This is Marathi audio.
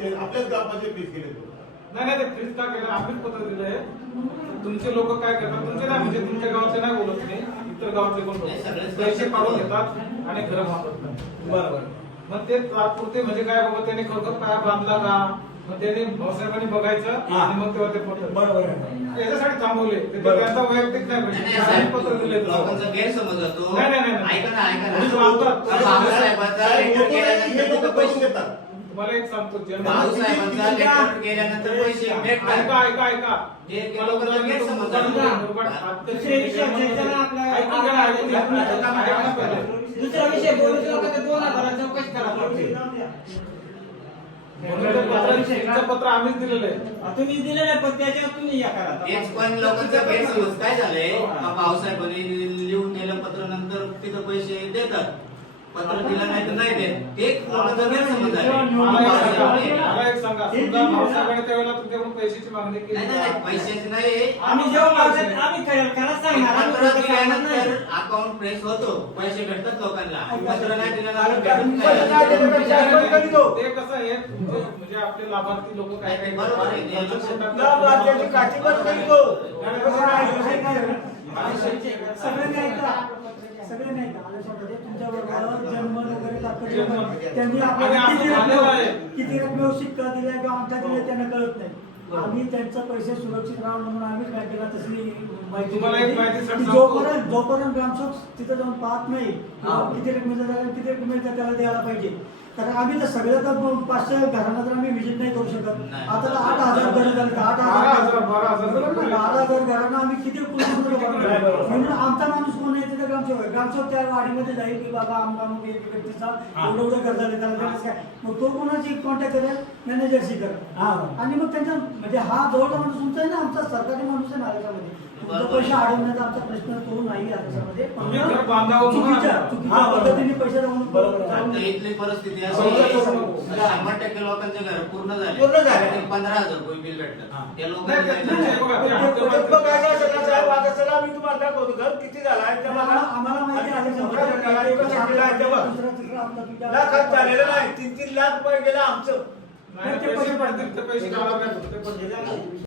केले, आपल्याच ग्रामपंचायत फ्रीज केले. नाही ते फ्रीज का केलं आम्हीच पत्र दिलंय. तुमचे लोक काय करतात, तुमचे नाही म्हणजे तुमच्या गावाचे नाही बोलत नाही, इतर गावातले कोण पैसे काढून घेतात आणि घर बांधत नाही. बरोबर. मग ते तात्पुरते म्हणजे काय बाबा त्याने खरोखर पाया बांधला का, मग त्याने भाऊसाहेबांनी बघायचं आणि मग तेव्हा ते पत्र बरोबर याच्यासाठी थांबवले. त्यांचा वैयक्तिक नाही पत्र दिले. लोकांचा गैरसमज होतो. नाही ऐका ना हे पैसे देतात. मला एक सांगतो भाऊसाहेबांचा लेटर गेल्यानंतर पैसे भेटतात. ऐका हे लोकांचा गैरसमज दुसरा विषय बोलू नका. 2000 चौकशी करा पडते. पत्र आम्हीच दिलेलं आहे. तुम्ही दिलेलं आहे पण त्याच्यावर तुम्ही या करा. तेच पण लोकांचा गैरसमज काय झालंय, भाऊसाहेबांनी लिहून दिलं पत्र नंतर तिथं पैसे देतात, पत्र दिलं नाही तर नाही देत. ते लोकांचा गैरसमज आहे. मला एक सांगा, समजा भाऊसाहेबांनी त्यावेळेला तुमच्याकडून पैशाची मागणी केली, नाही पैशाची नाही, आम्ही जेव्हा आम्ही खरंच सांगणार पत्र दिल्यानंतर अकाउंट फ्रेश होतो, पैसे भेटतात लोकांना. पत्र नाही दिल्यानंतर ते कसं आहे म्हणजे आपले लाभार्थी लोक काय काय बरोबर आहे. सगळे नाही का तुमच्या वर्गावर जन्म वगैरे दाखवले, त्यांनी किती रकमेवर शिक्का दिला किंवा अंगठा दिला त्यांना कळत नाही. आम्ही त्यांचा पैसे सुरक्षित राहावं म्हणून आम्ही बँकेला तसली माहिती जोपर्यंत ग्रामसेवक तिथं जाऊन पाहत नाही किती रकमेचा झाला किती रकमेचा त्याला द्यायला पाहिजे. कारण आम्ही तर सगळं तर 500 घरांना तर आम्ही व्हिजिट नाही करू शकत. आता 8,000 घर झाले, 12,000 घरांना आम्ही किती म्हणून आमचा माणूस कोण आहे तिथे ग्रामसेवक त्या वाडीमध्ये जाईल की बाबा आमचा व्यक्तीचा एवढं घर झाले त्याला काय, मग तो कोणाची कॉन्टॅक्ट करेल, मॅनेजरशी करेल आणि मग त्यांचा म्हणजे हा जवळचा माणूस तुमचा आहे ना, आमचा सरकारी माणूस आहे महाराष्ट्रामध्ये. पैसे अडवण्याचा आमचा प्रश्न तो नाही आहे त्याच्यामध्ये. चुकीच्या पद्धतीने पैसे इथली परिस्थिती अशी 100% लोकांचे घर पूर्ण झाले, 15,000 रुपये बिल भेटतात. त्या लोकांना मी तुम्हाला दाखवतो घर किती झाला आम्हाला माहिती आहे खर्च झालेला नाही. 3-3 लाख रुपये गेला आमचं. पैसे पडतील, पैसे